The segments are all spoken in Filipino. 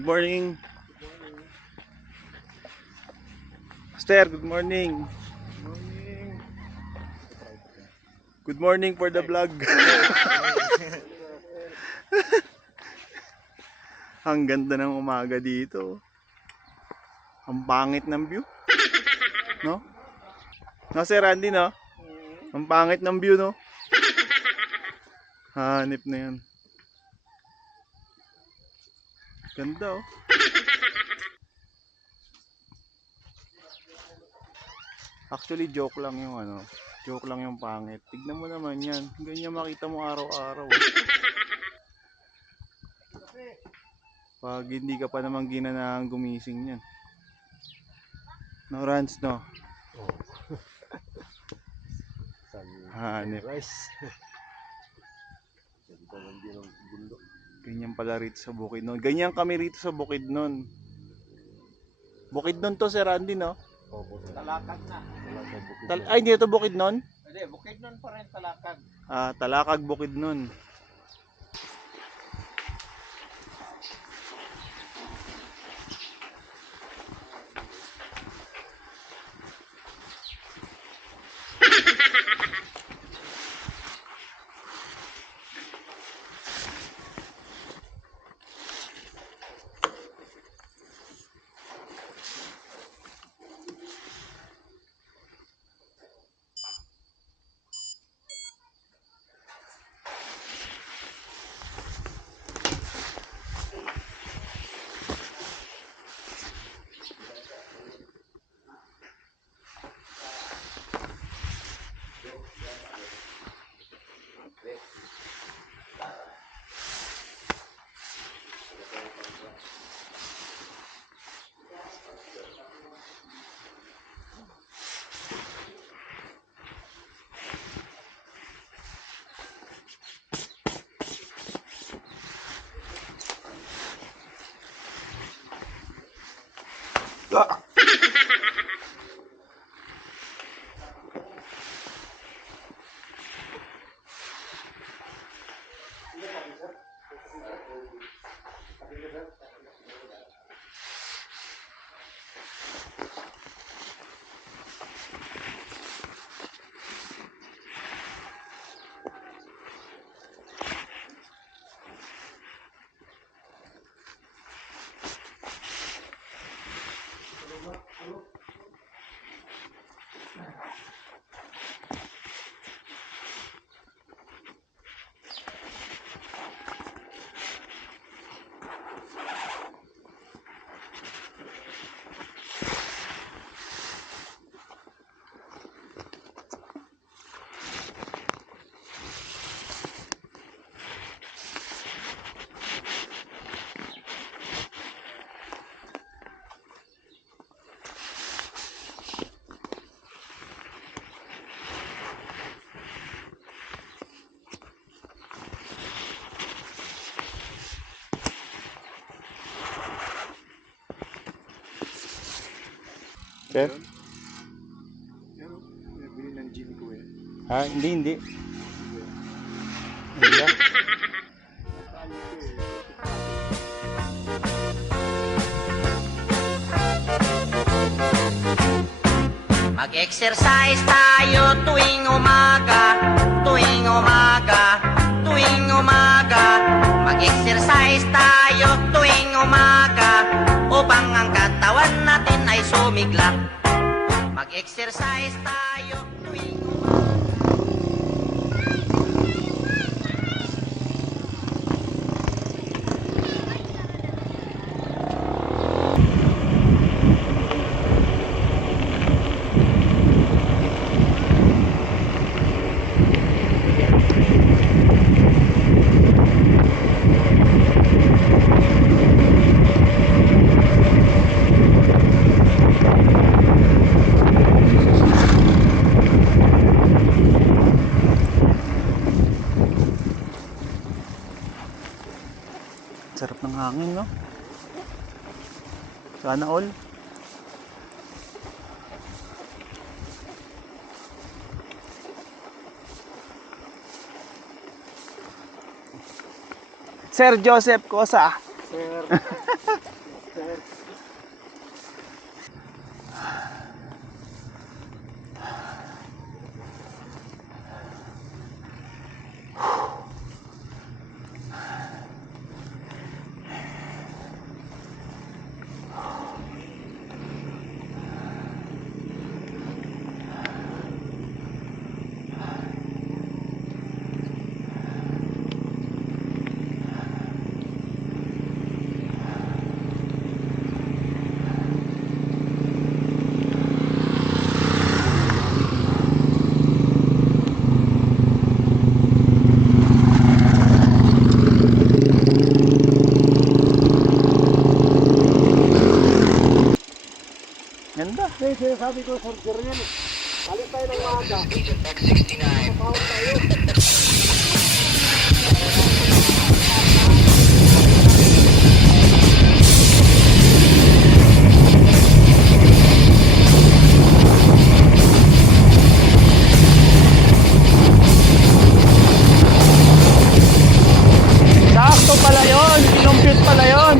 Good morning. Master, good morning. Morning. Good morning for the vlog. Ang ganda ng umaga dito. Ang pangit ng view. No? No, Sir Randy, no? Ang pangit ng view, no? Hanip na yan. Ganda, oh. Actually, joke lang yung ano. Joke lang yung pangit. Tignan mo naman yan. Ganyan makita mo araw-araw. Oh. Pag hindi ka pa naman ginanahang gumising yan. No, Rans, no? Oh. Hanip. Rice. Ganda lang din ang bundok. Ganyan pala rito sa Bukidnon. Ganyan kami rito sa Bukidnon. Bukidnon to, Sir Randy, no? Opo. Talakag na. Talakag bukid. Ay, hindi ito Bukidnon? Hindi, Bukidnon pa rin Talakag. Ah, Talakag, Bukidnon. Sir? Yan o. Nabili ng gin ko eh. Ah, hindi. Ganda. Nakali ko eh. Mag-exercise tayo tuwing umaga, tuwing umaga, tuwing umaga. Mag-exercise tayo tuwing umaga, upang ang katawan natin ay sumigla. Mag-exercise tayo tuwing umaga. Sarap ng hangin, no? Sana all. Sir Joseph Cosa. Sir. Hindi, sinasabi ko, surger yan eh. Alis tayo ng maaga. Mapawag tayo. Sakto pala yun. Kinumpute pala yun.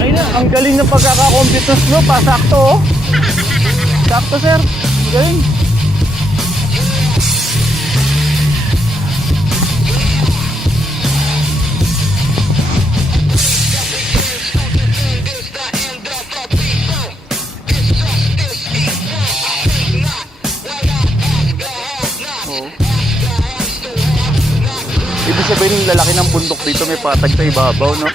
Ay na, ang galing ng pagkakakomputos nyo. Pasakto oh. Sakto sir. Ang galing. Oo. Ibig sabihin yung lalaki ng bundok dito may patag sa ibabaw, no?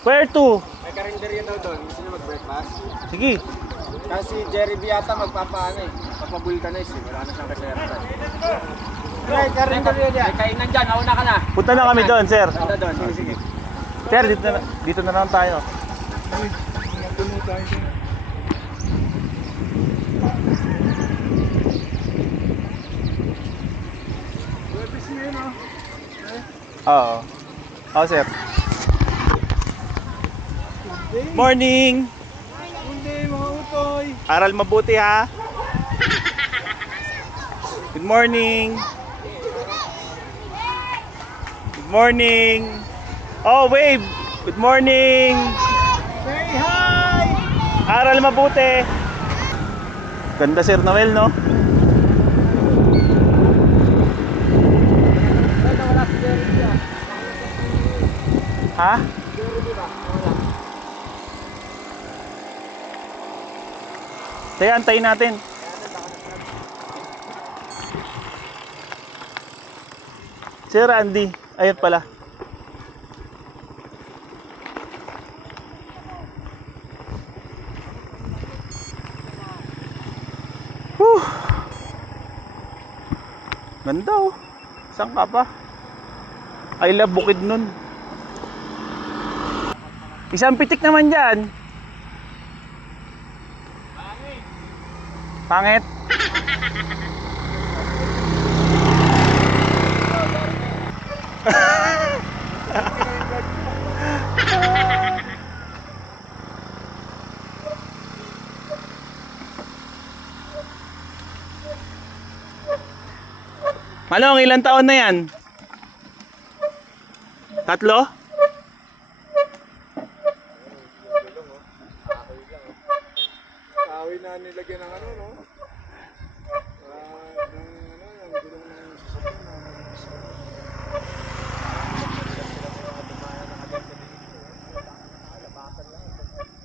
Where to? May karinderya daw doon. Gusto niyo mag-breakfast? Sige. Kasi Jerry B yata magpapaano eh. Papabulkanize eh. Wala na siyang reserva. May karinderya dyan. May kainan dyan. Nauna ka na. Punta na kami doon, sir. Punta doon. Sige, sige. Sir, dito na lang tayo. Puno tayo dyan. Webis ngayon ah. Oo. Oo, sir. Morning! Hindi, mga utoy. Aral mabuti ha. Good morning. Good morning. Oh, wave. Good morning. Say hi! Aral mabuti. Ganda Sir Noel, no? Sana wala si Jerry B ah. Ha? Jerry B ba? Wala. Kaya antayin natin. Sir Andy, ayun pala. Whew. Ganda oh. Saan ka pa? I love Bukidnon. Isang pitik naman dyan. Pangit. Manong, ilang taon na yan? 3? Kahoy na nilagyan ng ano, no? Ng gulong ng sasakyan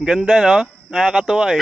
Ganda no? Nakakatuwa eh.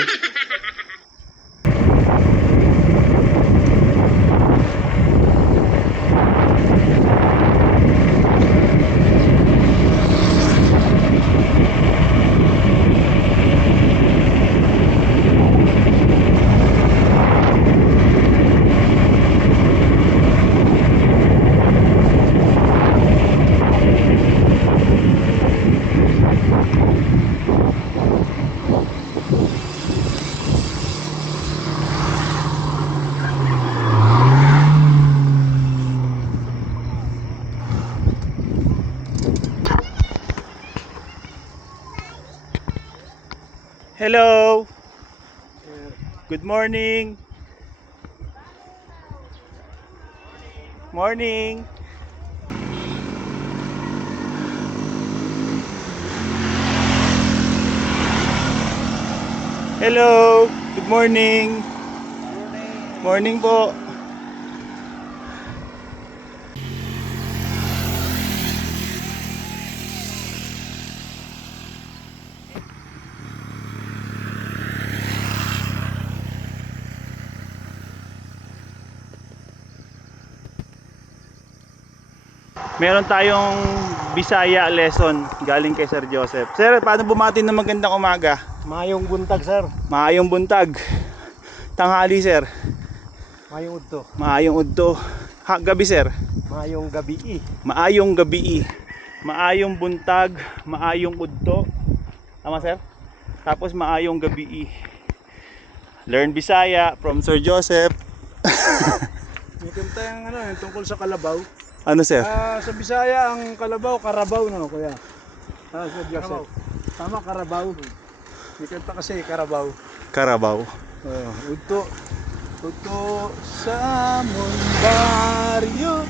Hello. Good morning. Morning. Hello. Good morning. Morning po. Meron tayong Bisaya lesson galing kay Sir Joseph. Sir, paano bumati ng magandang umaga? Mayong buntag, sir. Maayong buntag. Tanghali, sir. Mayong udto. Maayong udto. Gabi, sir. Mayong gabi. Maayong gabi. Maayong buntag, maayong udto. Tama, sir? Tapos maayong gabi. Learn Bisaya from Sir Joseph. May kanta yung ano, yung tungkol sa kalabaw. Ano, sir? Sa Bisaya ang kalabaw, karabaw, no, kuya? Sir Joseph. Tama, karabaw. May kanta kasi, karabaw. Karabaw. Udto. Udto sa among baryo.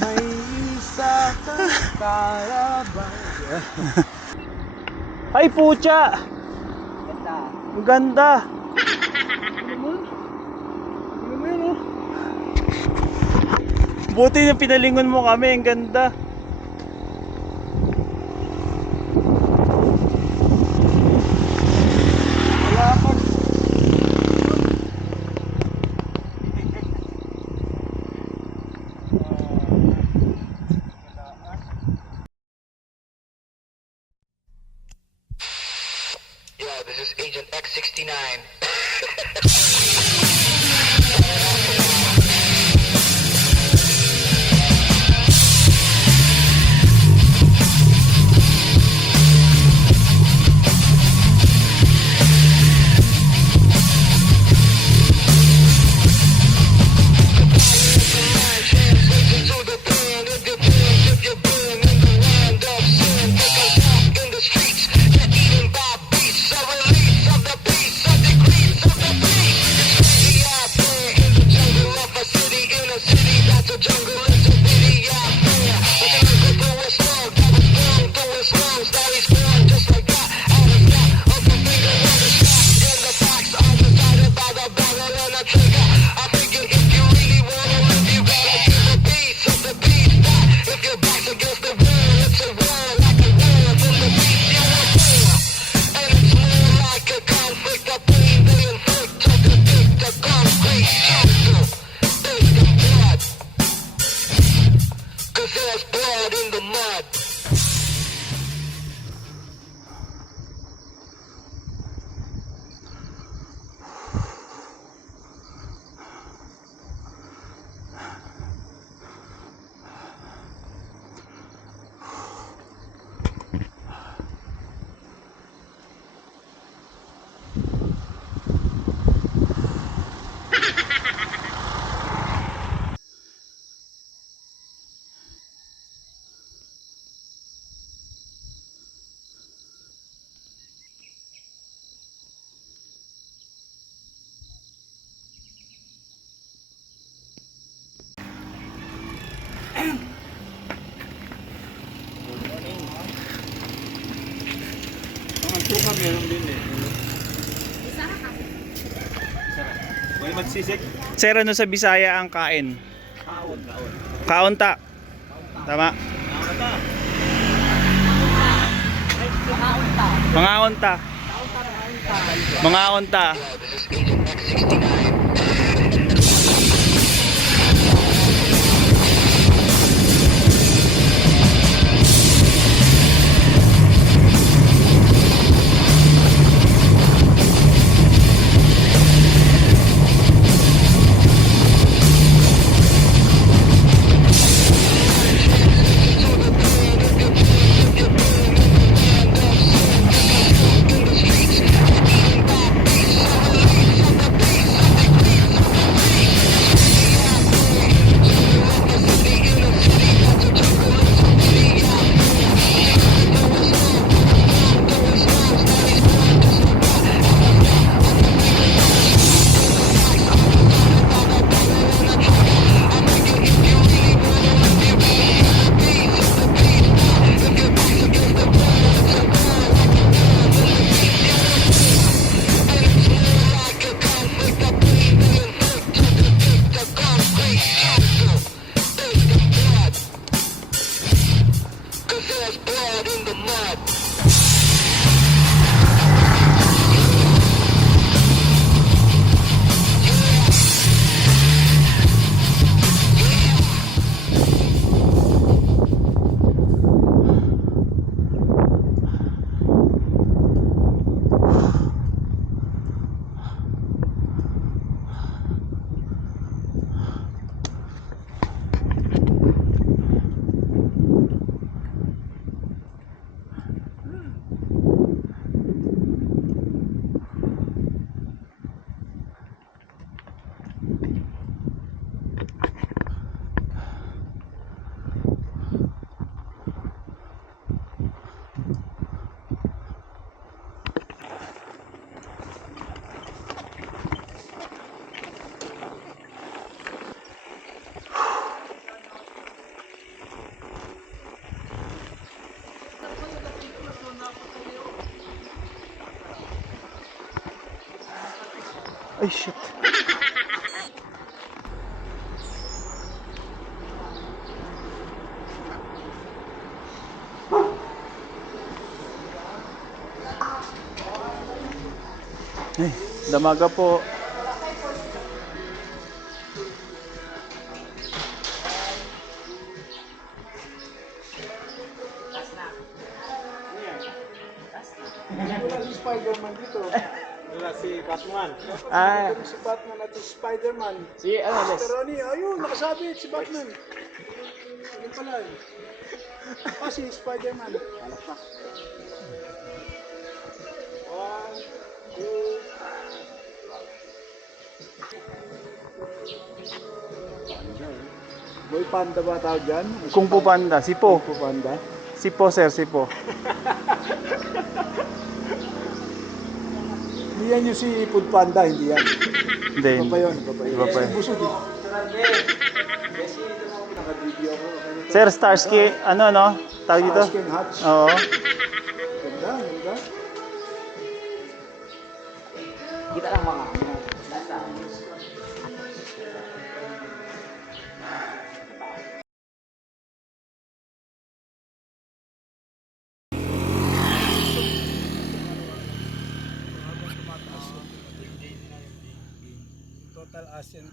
May isa kang karabaw. Ay, pucha! Ang ganda! Buti na pinalingon mo kami, ang ganda. Yo, this is Agent X69. Ang suka meron din eh. May magsisik. Sir, ano sa Bisaya ang kain? Kaunta. Tama. Mga unta. Mga unta. This is Agent X69. Ay, shit. Ay, damaga po. Spider-Man dito. Wala si Batman. Ah, Si Batman at si Spider-Man. si ano, Les? Pero ayun, nakasabit si Batman. Ayun pala eh. Ah, si Spider-Man. One, two. Boy Panda ba tawag dyan? Kung Fu Panda, Sipo. Boy Panda. Sipo, sir, Sipo. Hindi yan yung si Food Panda, hindi yan. Hindi. Iba pa yun, iba pa yun. Iba pa yun. Busog eh. Naka-video ako. Sir, Starsky, ano, no? Tawag dito? Starsky and Hutch. Oo. Ganda, ganda. Kita lang mga Total ASEAN.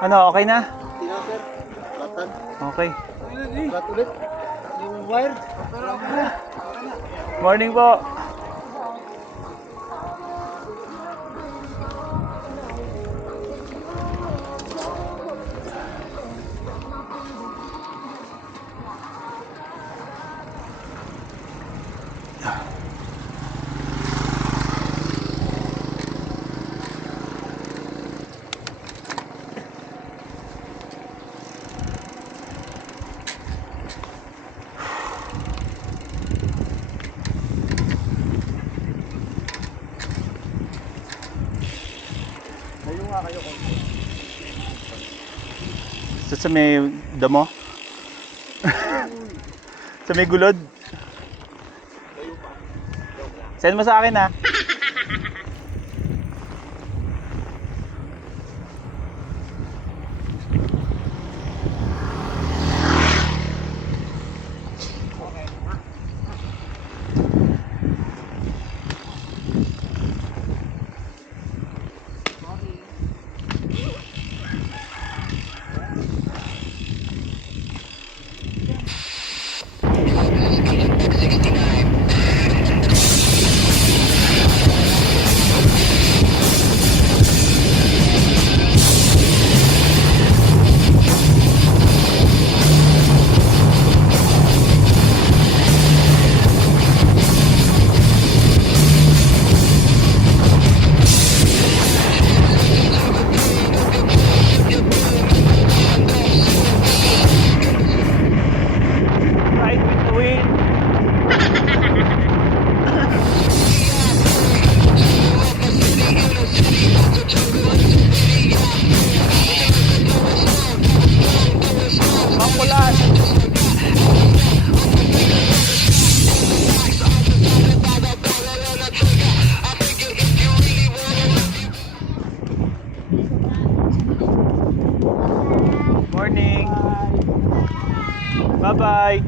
Ano, okay na? Hindi na sir. Latag. Okay. Lat ulit. Yung wire. Morning po. Layo nga kayo ko. Sa may damo? Sa may gulod? Send mo sa akin ha. Ride with the wind. Makulan. Morning. Bye-bye.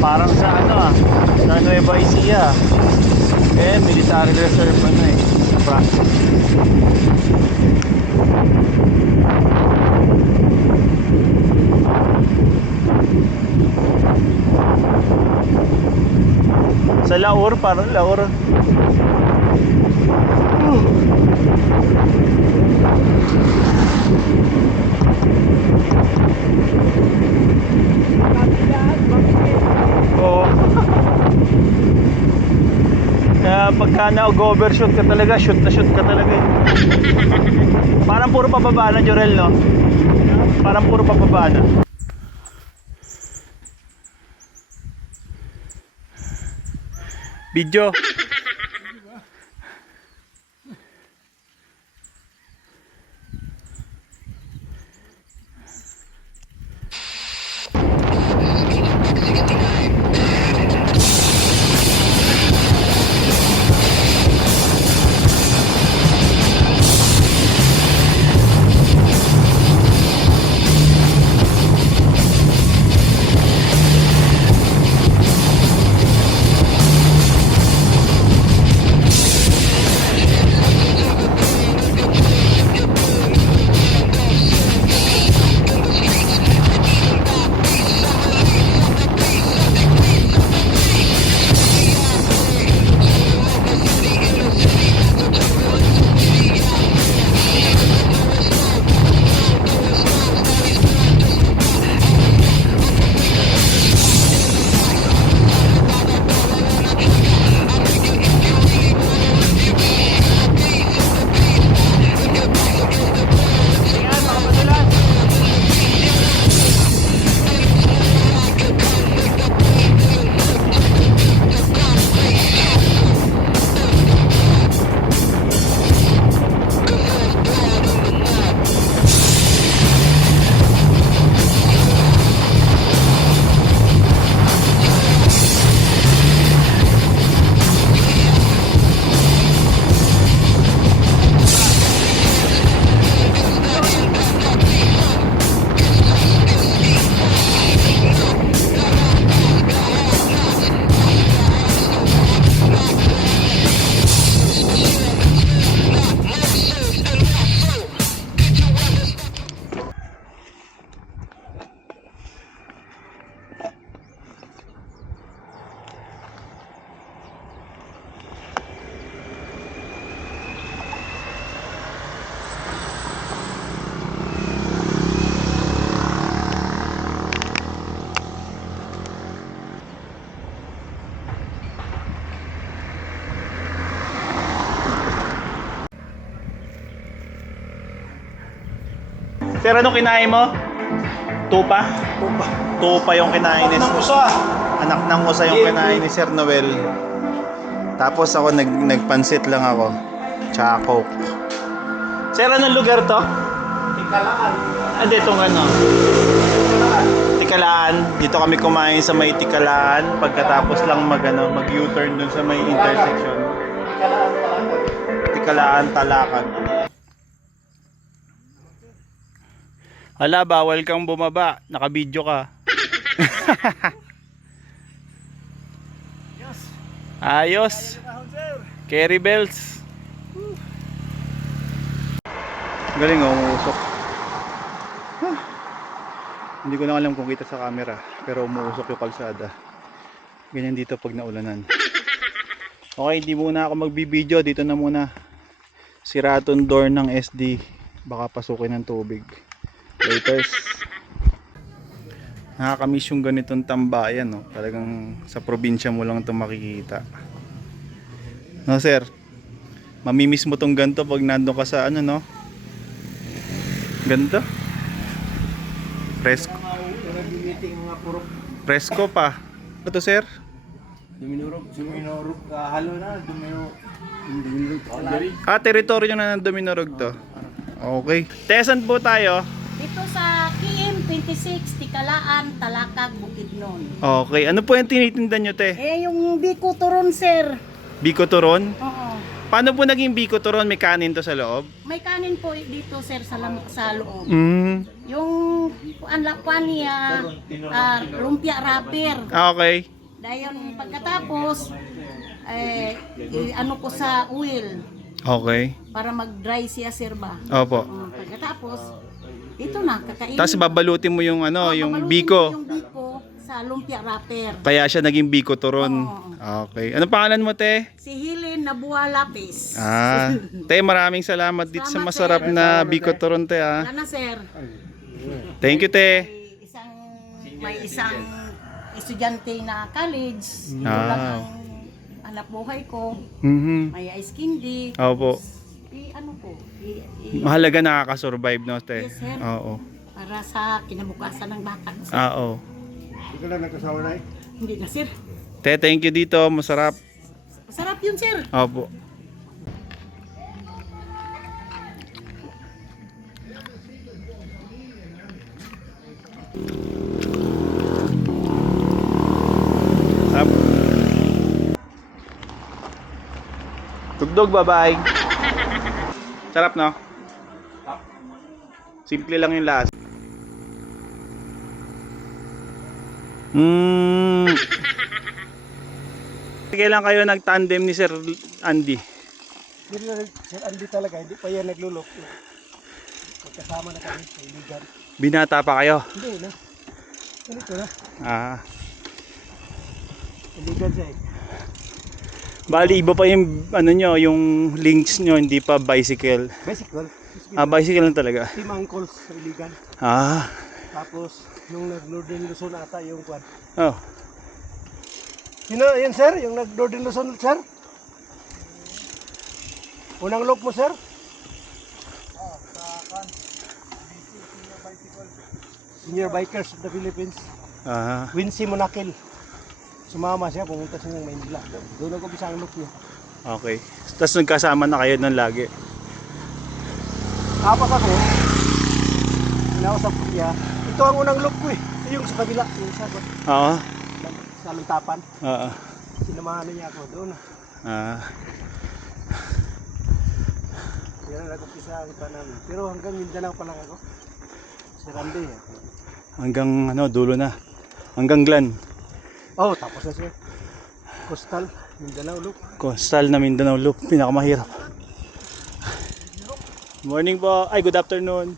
Parang sa ano sa Nueva Ecija. Military reserve ano France. Sa Laur, parang Laur. Oo. Kaya pagka na-overshoot ka talaga, shoot na shoot ka talaga eh. Parang puro pababa na, Jorel, no? Parang puro pababa na. Video. Sir, ano kinain mo? Tupa? Tupa yung kinain ni Anak ng usa yung kinain ni Sir Noel. Tapos ako nagpansit lang ako. Tsaka Coke. Sir, anong lugar to? Tikalaan. Itong ano? Tikalaan. Dito kami kumain sa may Tikalaan. Pagkatapos lang mag-U-turn dun sa may intersection. Tikalaan, Talakan. Hala, bawal kang bumaba. Naka-video ka. Ayos. Carry belts. Galing oh, umuusok. Hindi ko na alam kung kita sa camera, pero umuusok yung kalsada. Ganyan dito pag naulanan. Okay, hindi muna ako magbibideo. Dito na muna. Sira tong door ng SD. Baka pasukin ng tubig. Laters. Nakakamiss yung ganitong tambayan, no? Talagang sa probinsya mo lang ito makikita. No, sir? Mamimiss mo tong ganito pag nandun ka sa ano, no? Ganito? Presko. Presko pa. Ito, sir? Duminurog halo na, duminurog. Teritoryo na ng Dominorog to. Okay. Tesan po tayo. Dito sa KM26, Tikalaan, Talakag, Bukidnon. Okay. Ano po yung tinitinda nyo, te? Yung Biko Turon, sir. Biko Turon? Oo. Paano po naging Biko Turon? May kanin to sa loob? May kanin po dito, sir, sa loob. Yung niya, lumpia wrapper. Okay. Dahil pagkatapos, ano ko sa oil Okay. para mag-dry siya, sir ba? Opo. Pagkatapos, ito na, kakainin. Tapos babalutin mo yung ano, yung Babalutin Biko. mo yung Biko sa lumpia wrapper. Kaya siya naging Biko Turon. Oo. Okay. Ano pangalan mo, te? Si Helen Nabua Lapis. Te, maraming salamat dito sa Salamat, masarap sir. na Biko Turon, te, Wala na, sir. Thank you, te. May isang estudyante na college. Ito Ah. lang ang hanap buhay ko. May ice candy. Opo. Ano po? Mahalaga nakakasurvive, no, te? Yes, sir. Oo. Para sa kinabukasan ng bata. Oo. Hindi ka lang nagkasawa na eh. Hindi na, sir. Te, thank you dito. Masarap. Masarap yun, sir. Opo. Sarap. Tugtog, bye-bye. Sarap, no? Simple lang yung lasa. Kailan kayo nag-tandem ni Sir Andy? Hindi na Sir Andy talaga, hindi pa yan naglulok. Magkasama na kami sa iligan. Binata pa kayo? Hindi na. Ganito na. Iligan siya eh. Bali, iba pa yung ano nyo, yung links nyo, hindi pa bicycle. Bicycle. Bicycle lang talaga. Team Uncles sa iligan. Tapos, nung nag-Northern Luzon ata yung kwan. Oh. Sino yan sir? Yung nag-Northern Luzon sir? Unang loop mo sir? Senior Bikers of the Philippines. Wincy Monakil. Sumama siya, pumunta siya ng Maynila. Doon ako bisa ang loop niya. Okay. Tapos nagkasama na kayo nun lagi. Apat ako. Inausap ko niya. Ito ang unang loop ko eh. Yung sa kabila. Yung sa Oo. sa Luntapan. Oo. Sinamahan niya ako doon. Yan ang nag-upisa ang iba namin. Pero hanggang Mindanao pa lang ako. Si Randy eh. Hanggang ano, dulo na. Hanggang Glan. Oh, tapos na siya. Coastal, Mindanao loop. Coastal na Mindanao Loop. Pinakamahirap. Morning po. Ay, good afternoon.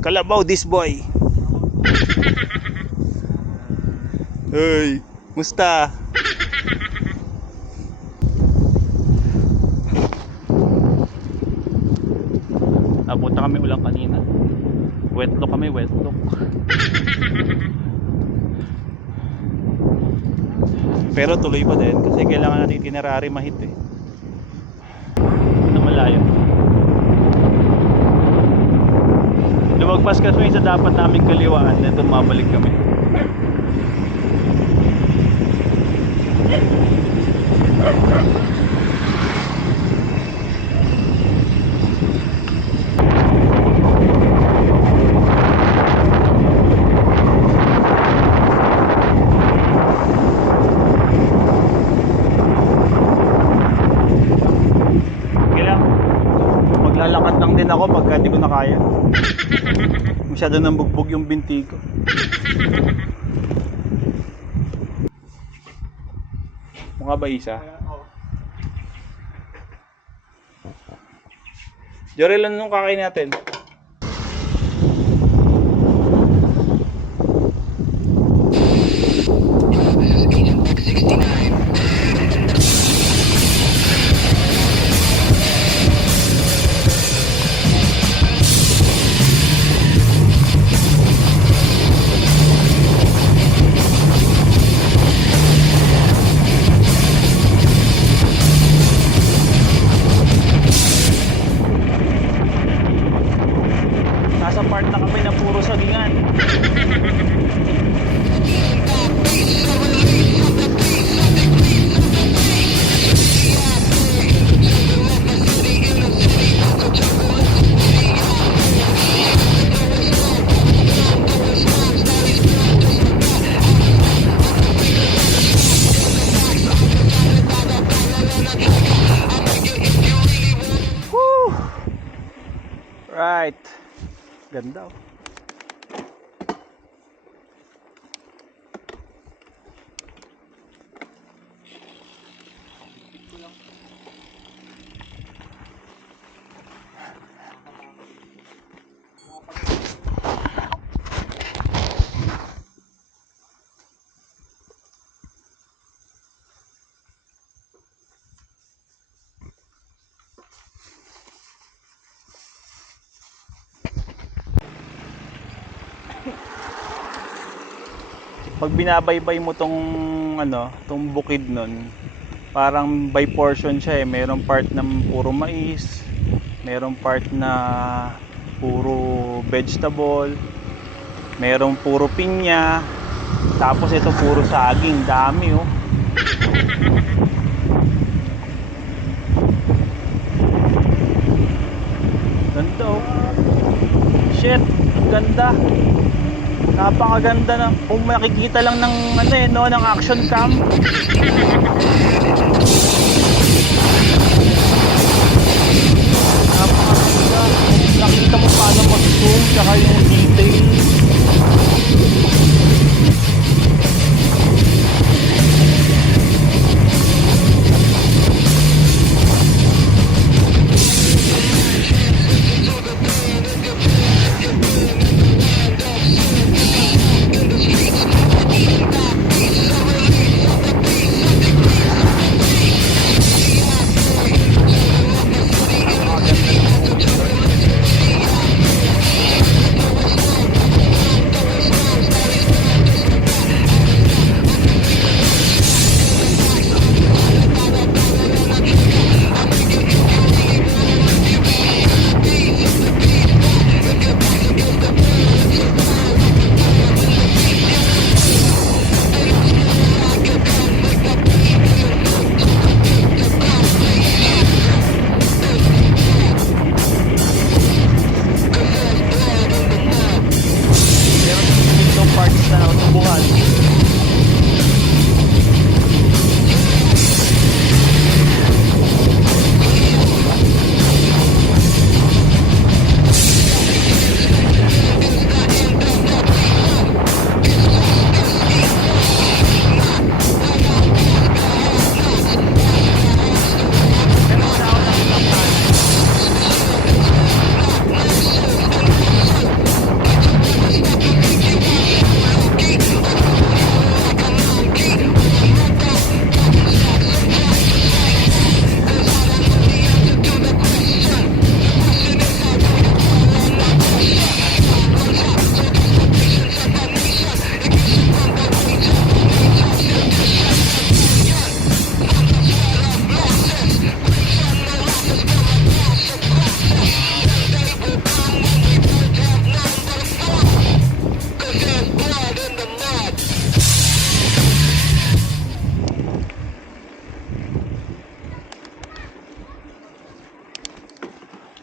Kalabaw this boy. Hey, musta? Napunta kami ulang kanina. Wetlock kami, wetlock. Pero tuloy pa din kasi kailangan natin itinerary mahit eh. Na malayo. Lumagpas kasi sa dapat naming kaliwaan, then mabalik kami. Maglalakad lang din ako pagka hindi ko na kaya. Masyado nang bugbog yung binti ko. Mukha ba isa? Jorel, anong kakain natin? This is Agent X69. Nasa part na kami na puro sagingan. Woo! Right. Ganda oh. Pag binabaybay mo tong tong bukid nun, parang by portion siya eh. Merong part na puro mais, merong part na puro vegetable, merong puro pinya, tapos ito puro saging, dami oh. Ganda oh. Shit, ganda. Napakaganda na. Kung makikita lang ng ng action cam. Napakaganda. Nakita mo paano mag-zoom tsaka yung detail.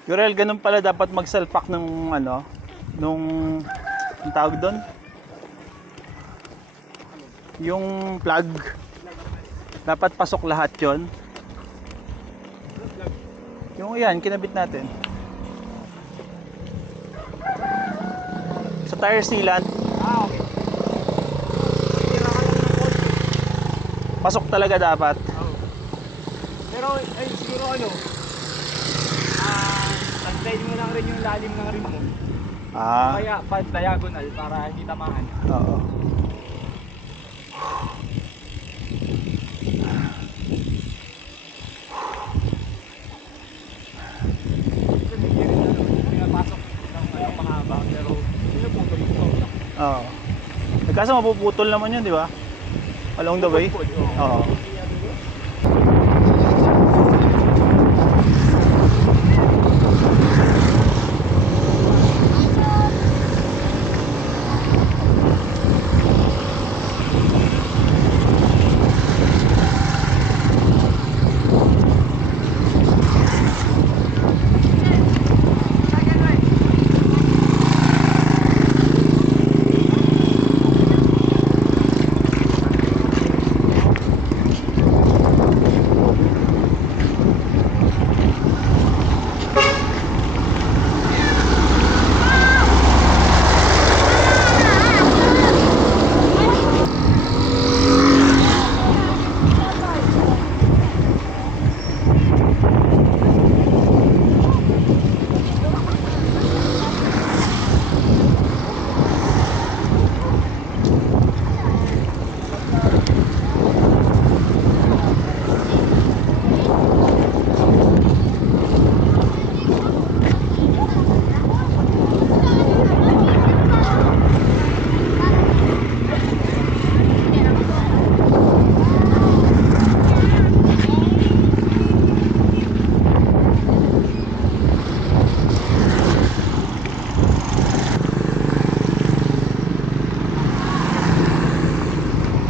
Yorel, ganun pala dapat magsalpak ng ano, nung ang tawag doon? Yung plug. Dapat pasok lahat 'yon. Yung yan, kinabit natin. Sa tire sealant. Okay. Tira ka lang ng konti. Pasok talaga dapat. Pero, ay, siguro ano, pagdayin mo lang rin yung lalim ng rim mo. Ah, Kaya, diagonal para hindi tamaan. oo. Pinapasok ng mahaba, pero pinuputol ito. Oo. Kaso mapuputol naman yun, di ba? Along the way. Oo.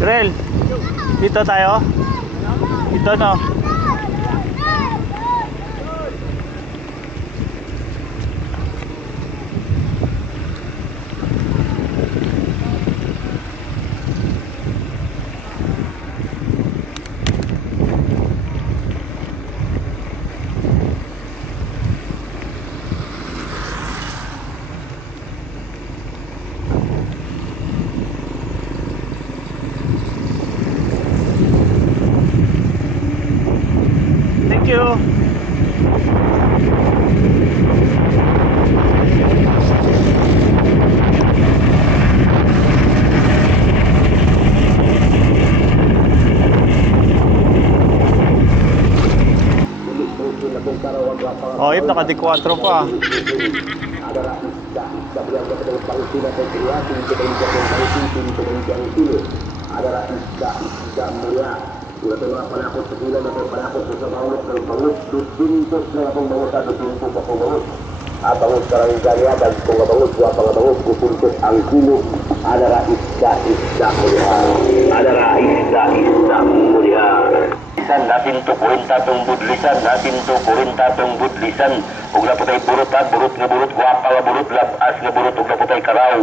Rel, dito tayo? Dito no? Thank you. Oh, naka D4 pa. Abangus karangkanya dan pengabangus dua pengabangus kupuntus angkulu adalah isda mulia adalah isda mulia lisan natin to kurinta tong budlisan natin to kurinta tong budlisan ug naputay burut nga burut guwapa nga burut labas nga burut ug naputay karaw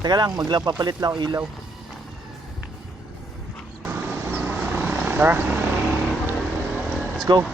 Teka lang, papalit lang ang ilaw. Tara. Let's go.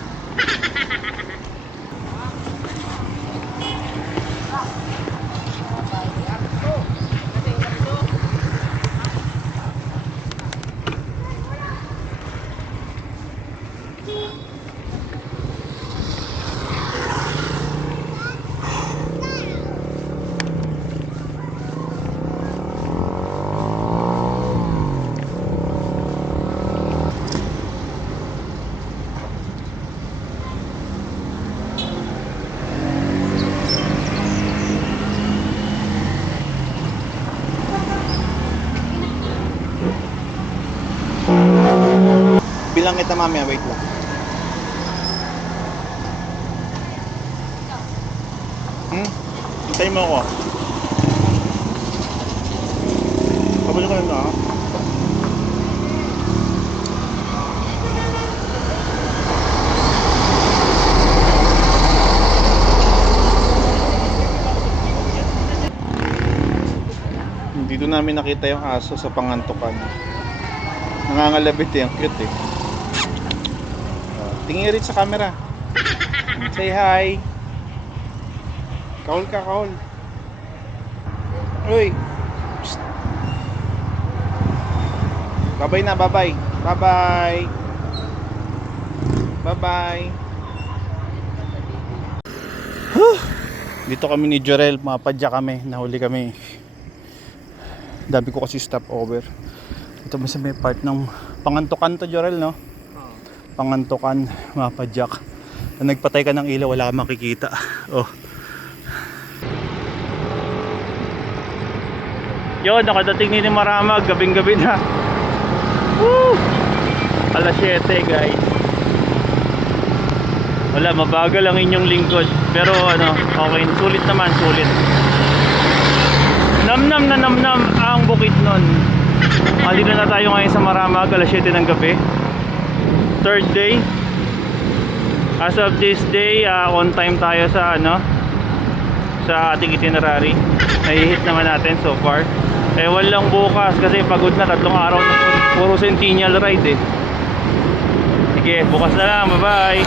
Bilang kita mamaya, wait lang. Hintayin mo ako. Pabalik ko lang na. Dito namin nakita yung aso sa Pangantukan. Nangangalabit eh, ang cute eh. Tingin rin sa camera. Say hi. Kaul ka, kaul. Uy. Psst. Bye-bye na, bye-bye. Bye-bye. Bye-bye. Dito kami ni Jorel, mapadya kami, nahuli kami. Dami ko kasi stopover. Ito ba sa may part ng Pangantukan to, Jorel, no? Pangantukan, mapadyak. Nagpatay ka ng ilaw, wala kang makikita. Oh. Yo, nakadating ni Maramag, gabing-gabi na. Woo! Alas 7, guys. Wala, mabagal ang inyong lingkod. Pero ano, okay, sulit naman, sulit. Namnam na namnam ang Bukidnon. Andito na tayo ngayon sa Maramag, alas 7 ng gabi. Third day. As of this day, on time tayo sa ano, sa ating itinerary. Nai-hit naman natin so far. Ewan lang bukas kasi pagod na, 3 araw na puro Centennial ride eh. Sige, bukas na lang, bye bye.